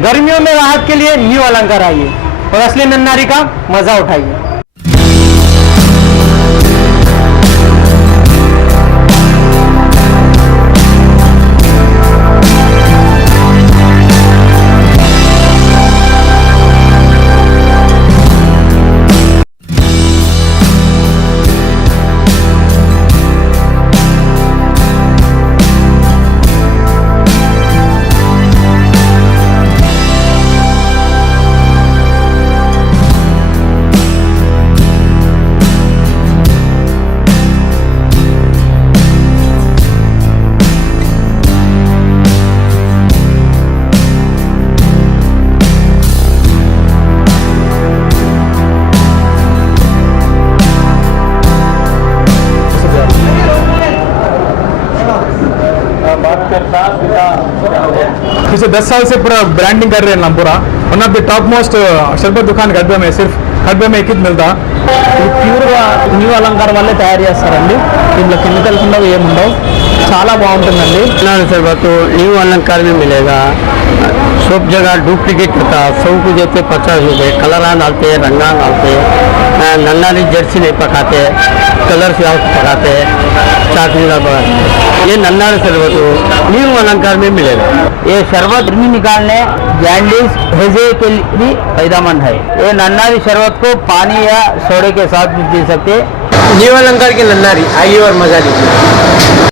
गर्मियों में राहत के लिए न्यू अलंकार आइए और असली नन्नारी का मजा उठाइए। पिछले 10 साल से पूरा ब्रांडिंग कर रहे हैं हम पूरा one of the top most షర్బత్ దుకాన్ గడ్బే में सिर्फ గడ్బే में एक मिलता ప్యూర్గా న్యూ అలంకార్ వాళ్ళే తయారు చేస్తారండి। దీంట్లో కెమికల్స్ ఉండవు, ఏముండవు, చాలా బాగుంటుందండి। शरबत न्यू अलंकार में मिलेगा। सब जगह डुप्लीकेट होता, सब कुछ देते 50 रुपये, कलर डालते रंगा डालते, नन्नारी जर्सी नहीं पकाते, कलर से पकाते, चाकरी पकाते। ये नन्नारी शरबत न्यू अलंकार में मिलेगा। ये शरबत गर्मी निकालने, जैंडिस, हैजे के लिए भी फायदेमंद है। ये नन्नारी शरबत को पानी या सोडे के साथ भी पी सकते। न्यू अलंकार की नन्नारी आइए और मजा लीजिए।